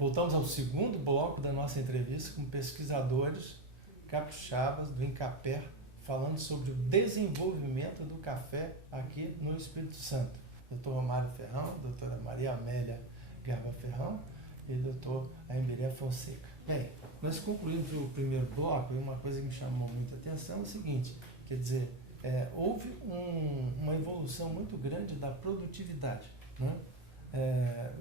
Voltamos ao segundo bloco da nossa entrevista com pesquisadores capixabas do Incapé, falando sobre o desenvolvimento do café aqui no Espírito Santo. Dr. Romário Ferrão, doutora Maria Amélia Garba Ferrão e doutor Aimberé Fonseca. Bem, nós concluímos o primeiro bloco e uma coisa que me chamou muita atenção é o seguinte, quer dizer, houve uma evolução muito grande da produtividade, né?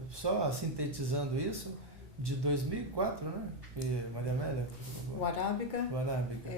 Só sintetizando isso, de 2004, né, Maria Amélia? O Arábica. O Arábica.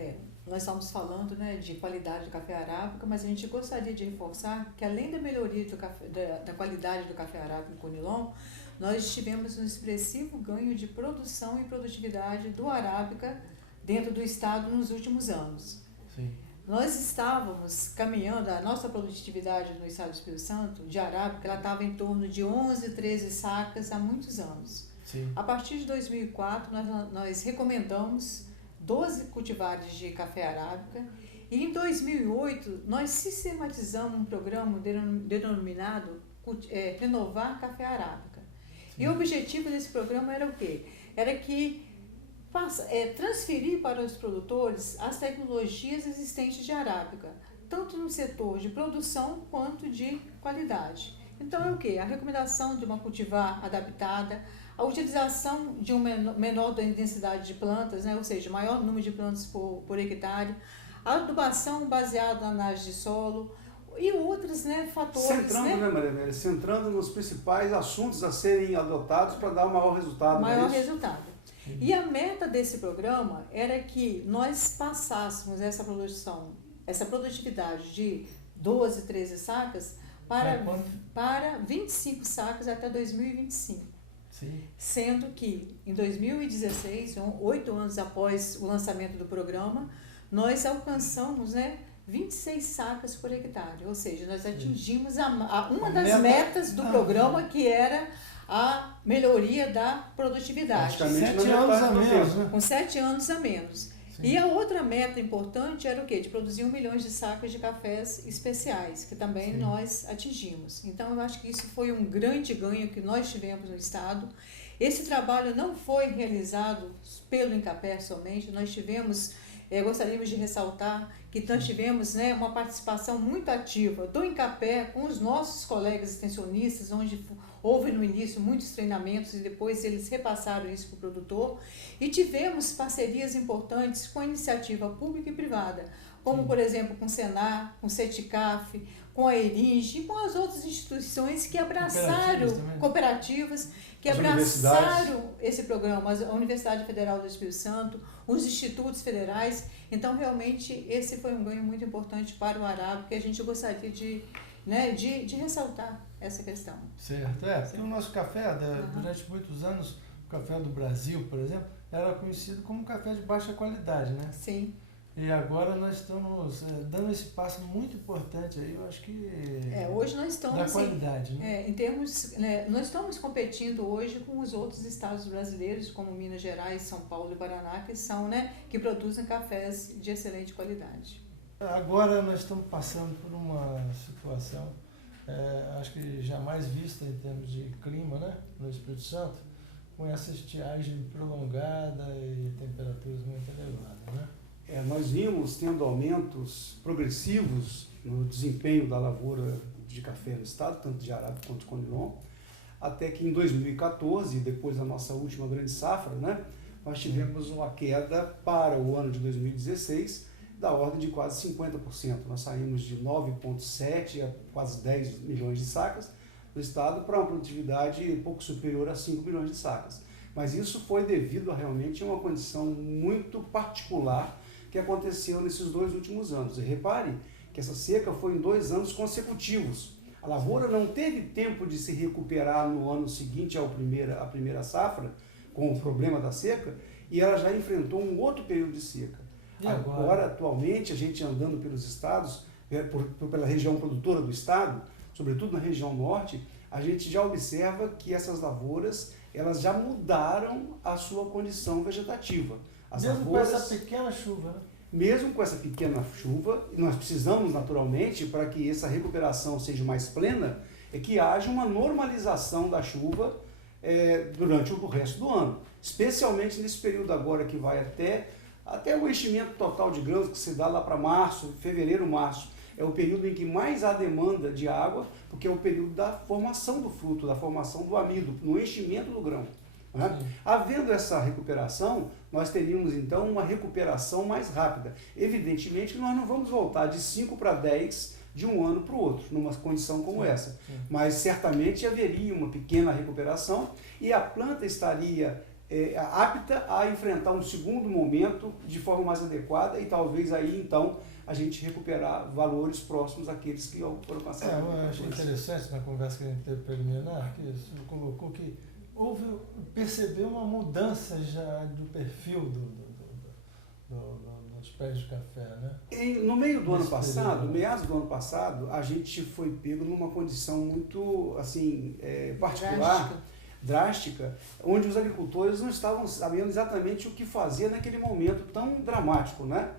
Nós estamos falando, né, de qualidade do café arábica, mas a gente gostaria de reforçar que, além da melhoria do café, da qualidade do café arábica Conilon, nós tivemos um expressivo ganho de produção e produtividade do arábica dentro do estado nos últimos anos. Sim. Nós estávamos caminhando, a nossa produtividade no estado do Espírito Santo, de arábica, ela estava em torno de 11, 13 sacas há muitos anos. Sim. A partir de 2004, nós recomendamos 12 cultivares de café arábica e em 2008 nós sistematizamos um programa denominado Renovar Café Arábica. Sim. E o objetivo desse programa era o quê? Era que transferir para os produtores as tecnologias existentes de arábica, tanto no setor de produção quanto de qualidade. Então é o quê? A recomendação de uma cultivar adaptada, a utilização de menor densidade de plantas, né? Ou seja, maior número de plantas por hectare, a adubação baseada na análise de solo e outros, né, fatores. Centrando, Maria Amélia? Centrando nos principais assuntos a serem adotados para dar um maior resultado. Maior resultado. E a meta desse programa era que nós passássemos essa produtividade de 12, 13 sacas para 25 sacas até 2025. Sim. Sendo que em 2016, 8 anos após o lançamento do programa, nós alcançamos, né, 26 sacas por hectare, ou seja, nós atingimos uma das metas do programa, que era a melhoria da produtividade. Praticamente 7 anos a menos, né? Com 7 anos a menos. Sim. E a outra meta importante era o quê? De produzir 1 milhão de sacas de cafés especiais, que também, sim, nós atingimos. Então, eu acho que isso foi um grande ganho que nós tivemos no estado. Esse trabalho não foi realizado pelo Incapé somente, nós tivemos, gostaríamos de ressaltar que nós tivemos, né, uma participação muito ativa do Incapé com os nossos colegas extensionistas, onde houve no início muitos treinamentos e depois eles repassaram isso para o produtor, e tivemos parcerias importantes com a iniciativa pública e privada, como, por exemplo, com o Senar, com o CETICAF, com a ERINGE e com as outras instituições que abraçaram, cooperativas que abraçaram esse programa, a Universidade Federal do Espírito Santo, os institutos federais. Então, realmente, esse foi um ganho muito importante para o arábica, que a gente gostaria de ressaltar essa questão. Certo, porque o nosso café, durante muitos anos, o café do Brasil, por exemplo, era conhecido como café de baixa qualidade, né? Sim. E agora nós estamos dando esse passo muito importante aí, eu acho que hoje nós estamos da qualidade, né? Em termos, nós estamos competindo hoje com os outros estados brasileiros, como Minas Gerais, São Paulo e Paraná, que são, né, que produzem cafés de excelente qualidade. Agora nós estamos passando por uma situação, acho que jamais vista em termos de clima, né, no Espírito Santo, com essa estiagem prolongada e temperaturas muito elevadas, né? Nós vimos tendo aumentos progressivos no desempenho da lavoura de café no estado, tanto de arábica quanto de Conilon, até que em 2014, depois da nossa última grande safra, né, nós tivemos uma queda para o ano de 2016 da ordem de quase 50%. Nós saímos de 9,7 a quase 10 milhões de sacas no estado para uma produtividade pouco superior a 5 milhões de sacas. Mas isso foi devido a realmente uma condição muito particular que aconteceu nesses 2 últimos anos. E repare que essa seca foi em 2 anos consecutivos. A lavoura não teve tempo de se recuperar no ano seguinte à primeira safra, com o problema da seca, e ela já enfrentou um outro período de seca. Agora, atualmente, a gente andando pelos estados, pela região produtora do estado, sobretudo na região norte, a gente já observa que essas lavouras, elas já mudaram a sua condição vegetativa. Mesmo com essa pequena chuva, né? Mesmo com essa pequena chuva, nós precisamos naturalmente, para que essa recuperação seja mais plena, é que haja uma normalização da chuva durante o resto do ano. Especialmente nesse período agora que vai até o enchimento total de grãos, que se dá lá para março, fevereiro, março. É o período em que mais há demanda de água, porque é o período da formação do fruto, da formação do amido, no enchimento do grão. Né? Havendo essa recuperação, nós teríamos então uma recuperação mais rápida. Evidentemente que nós não vamos voltar de 5 para 10 de um ano para o outro, numa condição como essa. Mas certamente haveria uma pequena recuperação e a planta estaria apta a enfrentar um segundo momento de forma mais adequada e talvez aí então a gente recuperar valores próximos àqueles que foram passados. Eu achei interessante na conversa que a gente teve preliminar, que você colocou que percebeu uma mudança já do perfil dos pés de café, né? No meio do ano passado, meados do ano passado, a gente foi pego numa condição muito assim, particular, drástica, onde os agricultores não estavam sabendo exatamente o que fazer naquele momento tão dramático, né?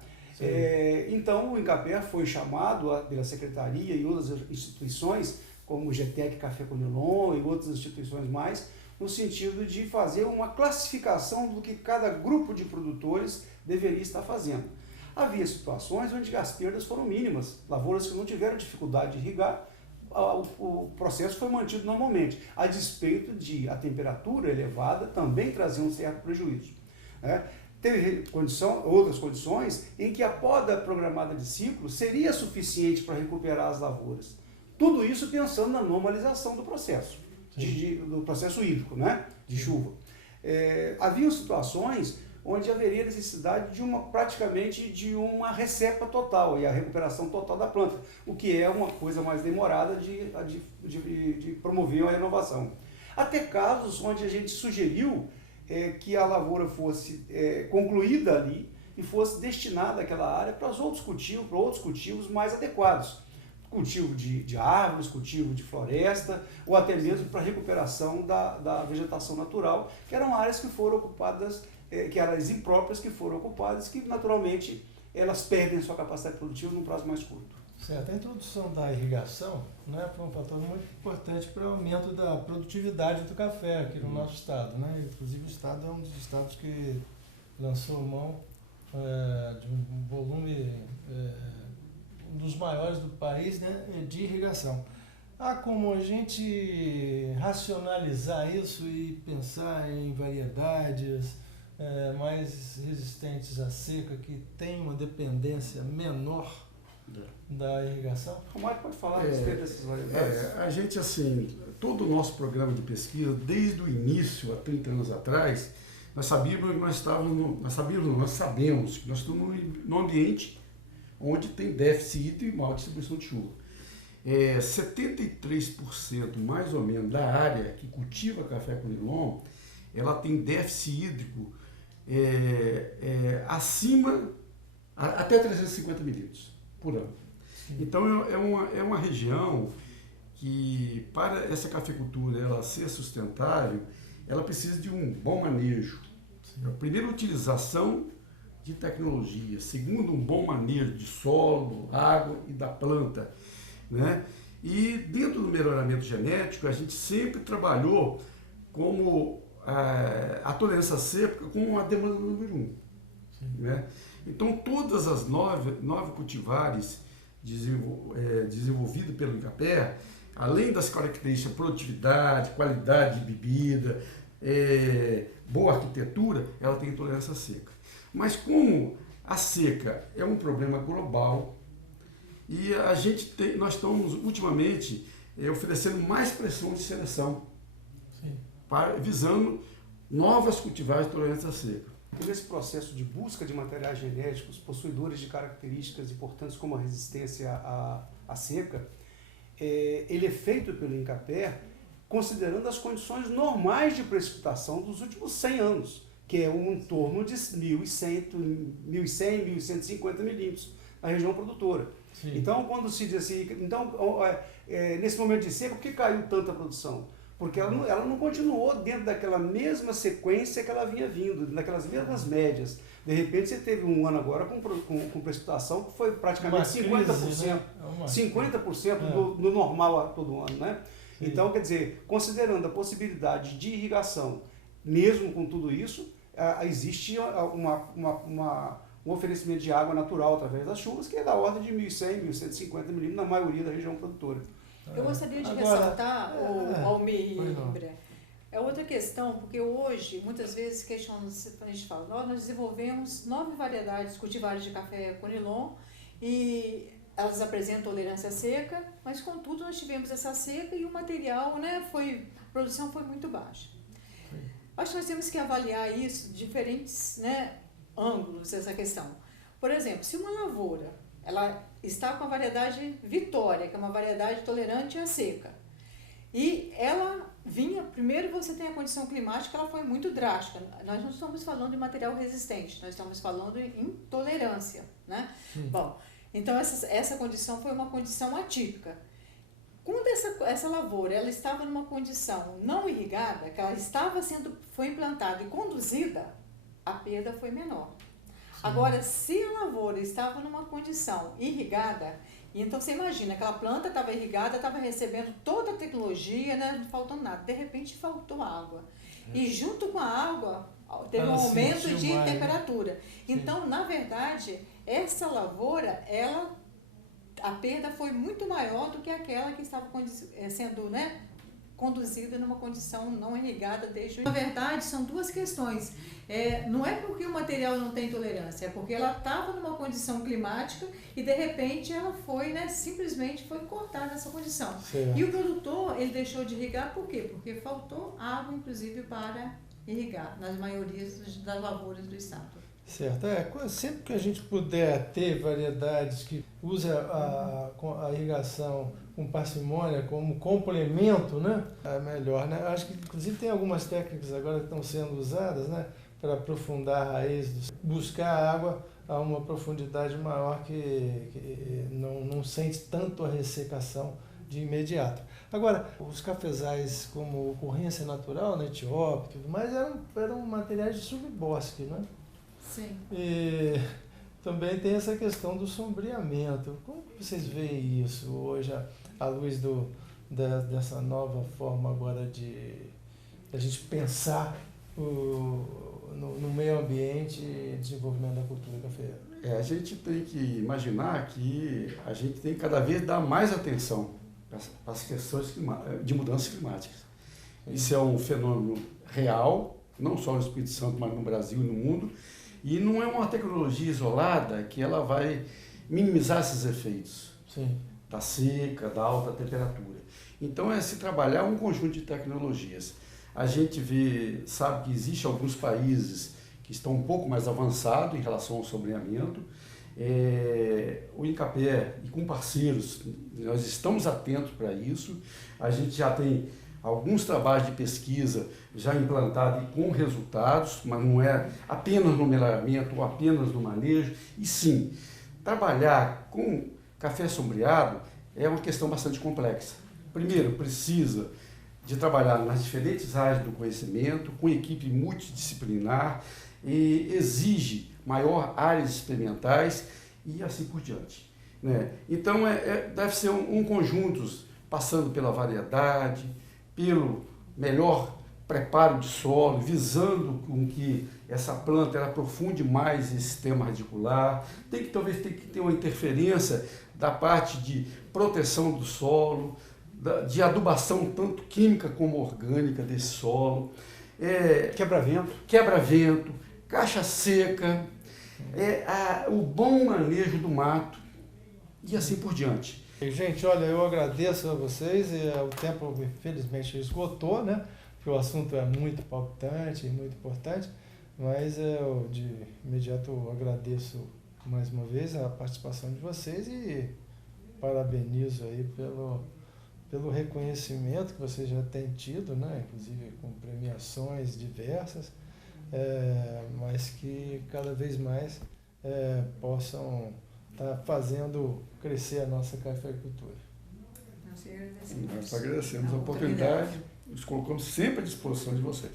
Então o Incapé foi chamado pela Secretaria e outras instituições, como o GTEC Café Conilon e outras instituições mais, no sentido de fazer uma classificação do que cada grupo de produtores deveria estar fazendo. Havia situações onde as perdas foram mínimas, lavouras que não tiveram dificuldade de irrigar, o processo foi mantido normalmente, a despeito de a temperatura elevada também trazia um certo prejuízo. Teve outras condições em que a poda programada de ciclo seria suficiente para recuperar as lavouras. Tudo isso pensando na normalização do processo, do processo hídrico, né? De chuva. Havia situações onde haveria necessidade praticamente de uma recepa total e a recuperação total da planta, o que é uma coisa mais demorada de promover uma renovação. Até casos onde a gente sugeriu que a lavoura fosse concluída ali e fosse destinada àquela área para outros cultivos mais adequados. Cultivo de árvores, cultivo de floresta, ou até mesmo para recuperação da vegetação natural, que eram áreas que foram ocupadas, que eram áreas impróprias que foram ocupadas, que naturalmente elas perdem sua capacidade produtiva num prazo mais curto. Certo. A introdução da irrigação, né, foi um fator muito importante para o aumento da produtividade do café aqui no nosso estado, né? Inclusive o estado é um dos estados que lançou mão de um volume um dos maiores do país, né, de irrigação. Há como a gente racionalizar isso e pensar em variedades mais resistentes à seca, que tem uma dependência menor da irrigação? O Mário pode falar a respeito dessas variedades? A gente, assim, todo o nosso programa de pesquisa, desde o início, há 30 anos atrás, nós sabemos que nós sabemos que nós estamos num ambiente onde tem déficit hídrico e maior distribuição de chuva. 73% mais ou menos da área que cultiva café Conilon, ela tem déficit hídrico acima, até 350 milímetros por ano. Então é uma região que, para essa cafeicultura ela ser sustentável, ela precisa de um bom manejo. A primeira, utilização de tecnologia. Segundo, um bom manejo de solo, água e da planta, né? E dentro do melhoramento genético, a gente sempre trabalhou como a tolerância à seca como a demanda número 1. Né? Então, todas as nove cultivares desenvolvidas pelo Incapé, além das características produtividade, qualidade de bebida, boa arquitetura, ela tem tolerância à seca. Mas como a seca é um problema global e nós estamos ultimamente oferecendo mais pressão de seleção, visando novas cultivares de tolerância à seca. Nesse processo de busca de materiais genéticos possuidores de características importantes como a resistência à seca, ele é feito pelo Incapé considerando as condições normais de precipitação dos últimos 100 anos, que é em torno de 1.100, 1.150 milímetros na região produtora. Sim. Então, quando se diz assim, nesse momento de seca, por que caiu tanta produção? Porque ela não continuou dentro daquela mesma sequência que ela vinha vindo, naquelas mesmas médias. De repente você teve um ano agora com precipitação que foi praticamente 50%, né? 50% do normal a todo ano, né? Então, quer dizer, considerando a possibilidade de irrigação, mesmo com tudo isso, existe um oferecimento de água natural através das chuvas, que é da ordem de 1.100, 1.150 milímetros na maioria da região produtora. Eu gostaria de Agora, ressaltar, o Almir e Imbré, é outra questão, porque hoje, muitas vezes, quando a gente fala, nós desenvolvemos 9 variedades cultivares de café conilon e elas apresentam tolerância à seca, mas contudo nós tivemos essa seca e o material, né, a produção foi muito baixa. Acho que nós temos que avaliar isso de diferentes, né, ângulos, essa questão. Por exemplo, se uma lavoura ela está com a variedade Vitória, que é uma variedade tolerante à seca, e ela vinha, primeiro você tem a condição climática, ela foi muito drástica. Nós não estamos falando de material resistente, nós estamos falando em intolerância, né? Bom, então essa condição foi uma condição atípica. Quando essa lavoura ela estava numa condição não irrigada, que ela foi implantada e conduzida, a perda foi menor. Agora, se a lavoura estava numa condição irrigada, então você imagina, aquela planta estava irrigada, estava recebendo toda a tecnologia, né, não faltando nada. De repente faltou água. E junto com a água, teve um aumento de temperatura. Então, na verdade, essa lavoura, a perda foi muito maior do que aquela que estava sendo, né, conduzida numa condição não irrigada desde o... Na verdade, são duas questões. Não é porque o material não tem tolerância, é porque ela estava numa condição climática e, de repente, ela foi, né, simplesmente foi cortada essa condição. Certo. E o produtor, ele deixou de irrigar por quê? Porque faltou água, inclusive, para irrigar, nas maiorias das lavouras do estado. Certo. Sempre que a gente puder ter variedades que usam a irrigação com parcimônia como complemento, né, é melhor, né? Acho que, inclusive, tem algumas técnicas agora que estão sendo usadas, né, para aprofundar a raiz, buscar água a uma profundidade maior que não sente tanto a ressecação de imediato. Agora, os cafezais como ocorrência natural, na Etiópia e tudo mais, eram materiais de subbosque, né? Sim. E também tem essa questão do sombreamento. Como vocês veem isso hoje, à luz dessa nova forma agora de a gente pensar no meio ambiente e desenvolvimento da cultura cafeeira? A gente tem que imaginar que a gente tem que cada vez dar mais atenção para as questões de mudanças climáticas. Isso é um fenômeno real, não só no Espírito Santo, mas no Brasil e no mundo. E não é uma tecnologia isolada que ela vai minimizar esses efeitos. Sim. Da seca, da alta temperatura. Então é se trabalhar um conjunto de tecnologias. A gente sabe que existem alguns países que estão um pouco mais avançados em relação ao sombreamento. O INCAPé e com parceiros, nós estamos atentos para isso. A gente já tem alguns trabalhos de pesquisa já implantados e com resultados, mas não é apenas no melhoramento ou apenas no manejo. E sim, trabalhar com café sombreado é uma questão bastante complexa. Primeiro, precisa de trabalhar nas diferentes áreas do conhecimento, com equipe multidisciplinar, e exige maior áreas experimentais e assim por diante, né? Então, deve ser um conjunto, passando pela variedade, pelo melhor preparo de solo, visando com que essa planta ela aprofunde mais esse sistema radicular. Talvez tenha que ter uma interferência da parte de proteção do solo, de adubação tanto química como orgânica desse solo. Quebra-vento, caixa seca, o bom manejo do mato e assim por diante. Gente, olha, eu agradeço a vocês, o tempo infelizmente esgotou, né? Porque o assunto é muito palpitante e muito importante, mas eu de imediato agradeço mais uma vez a participação de vocês e parabenizo aí pelo reconhecimento que vocês já têm tido, né? Inclusive com premiações diversas, mas que cada vez mais possam estar fazendo crescer a nossa cafeicultura. Nós agradecemos a oportunidade, nos colocamos sempre à disposição de vocês.